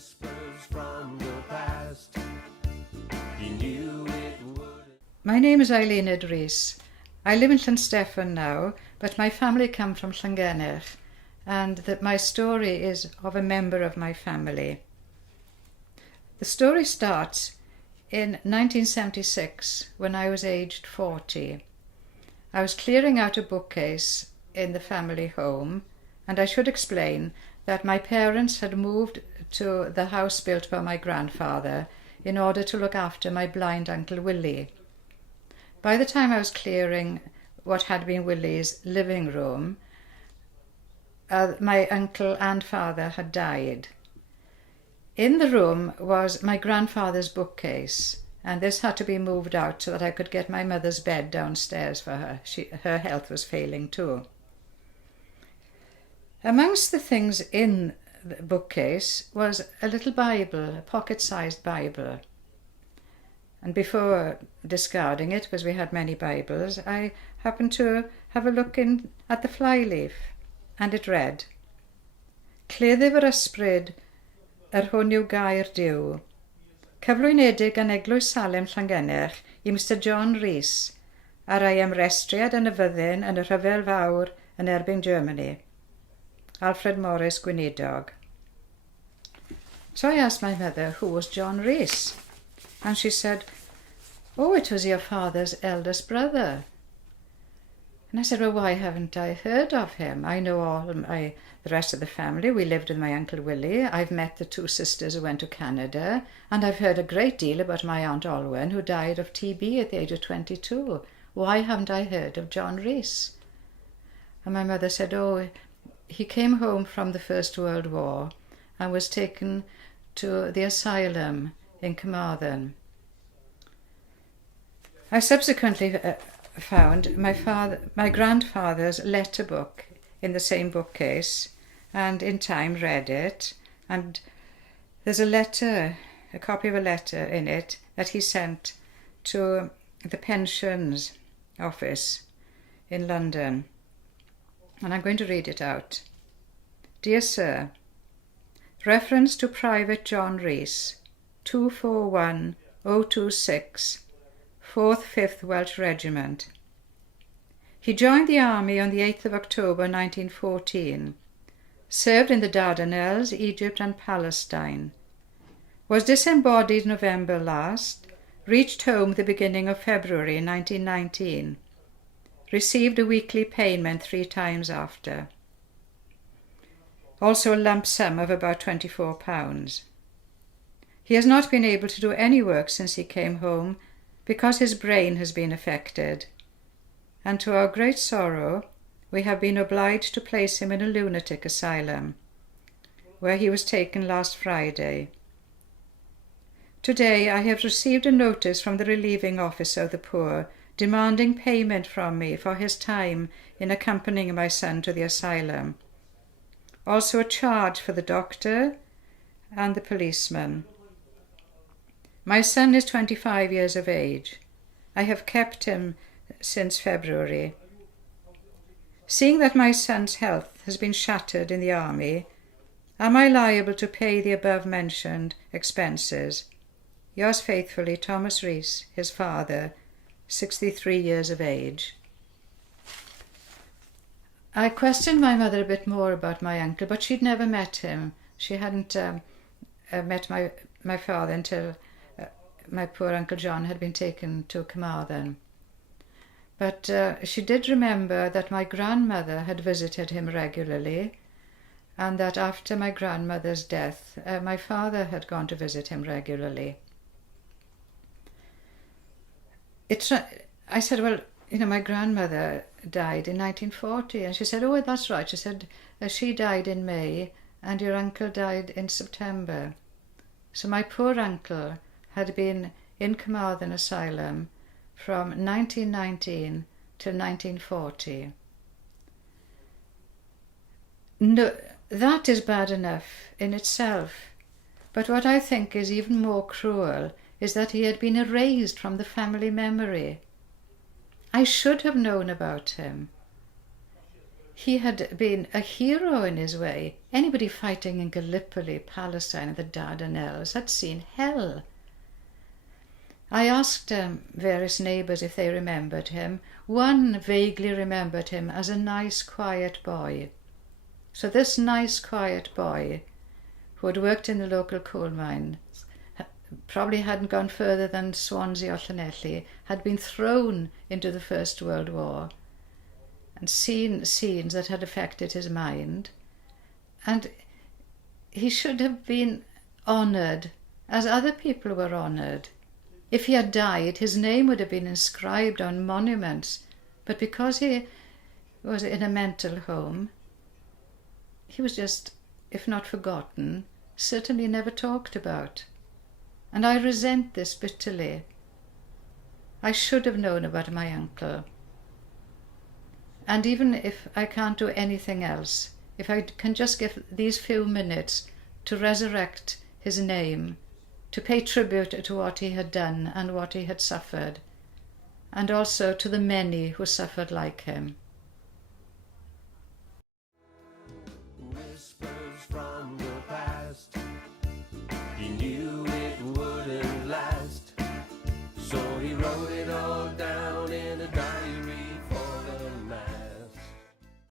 whispers from the past. He knew it would. My name is Eiluned Rees. I live in Llansteffan now, but my family come from Llangennych, and that my story is of a member of my family. The story starts in 1976 when I was aged 40. I was clearing out a bookcase in the family home, and I should explain that my parents had moved to the house built by my grandfather in order to look after my blind Uncle Willie. By the time I was clearing what had been Willie's living room, my uncle and father had died. In the room was my grandfather's bookcase, and this had to be moved out so that I could get my mother's bed downstairs for her. Her health was failing too. Amongst the things in the bookcase was a little Bible, a pocket-sized Bible. And before discarding it, because we had many Bibles, I happened to have a look at the flyleaf, and it read, Cleddyf yr ysbryd, hwn yw gair Duw. Cyflwynedig gan Eglwys Salem Llangennych I Mr John Rees, a rai ymrestriad yn y fyddin yn y rhyfel fawr yn erbyn Germany. Alfred Morris Gweinidog. So I asked my mother who was John Rees, and she said, oh, it was your father's eldest brother. And I said, well, why haven't I heard of him? I know the rest of the family. We lived with my Uncle Willie. I've met the two sisters who went to Canada, and I've heard a great deal about my Aunt Olwen, who died of TB at the age of 22. Why haven't I heard of John Rees? And my mother said, oh, he came home from the First World War and was taken to the asylum in Carmarthen. I subsequently found my grandfather's letter book in the same bookcase, and in time read it, and there's a copy of a letter in it that he sent to the pensions office in London, and I'm going to read it out. Dear Sir, reference to Private John Rees, 241026, 4th 5th Welsh Regiment. He joined the army on the 8th of October 1914, served in the Dardanelles, Egypt and Palestine, was disembodied November last, reached home the beginning of February 1919, received a weekly payment 3 times after. Also a lump sum of about £24. He has not been able to do any work since he came home because his brain has been affected, and to our great sorrow we have been obliged to place him in a lunatic asylum, where he was taken last Friday. Today I have received a notice from the relieving officer of the poor demanding payment from me for his time in accompanying my son to the asylum. Also a charge for the doctor and the policeman. My son is 25 years of age. I have kept him since February. Seeing that my son's health has been shattered in the army, am I liable to pay the above-mentioned expenses? Yours faithfully, Thomas Rees, his father, 63 years of age. I questioned my mother a bit more about my uncle, but she'd never met him. She hadn't met my father until my poor Uncle John had been taken to Carmarthen. But she did remember that my grandmother had visited him regularly, and that after my grandmother's death, my father had gone to visit him regularly. I said, well, my grandmother died in 1940, and she said, oh, that's right. She said, she died in May, and your uncle died in September. So my poor uncle had been in Carmarthen Asylum from 1919 till 1940. No, that is bad enough in itself, but what I think is even more cruel is that he had been erased from the family memory. I should have known about him. he had been a hero in his way. Anybody fighting in Gallipoli, Palestine, the Dardanelles had seen hell. I asked various neighbours if they remembered him. One vaguely remembered him as a nice, quiet boy. So this nice, quiet boy, who had worked in the local coal mine, probably hadn't gone further than Swansea or Llanelli, had been thrown into the First World War and seen scenes that had affected his mind. And he should have been honoured as other people were honoured. If he had died, his name would have been inscribed on monuments, but because he was in a mental home, he was just, if not forgotten, certainly never talked about. And I resent this bitterly. I should have known about my uncle. And even if I can't do anything else, if I can just give these few minutes to resurrect his name, to pay tribute to what he had done and what he had suffered, and also to the many who suffered like him. Whispers from the past. He knew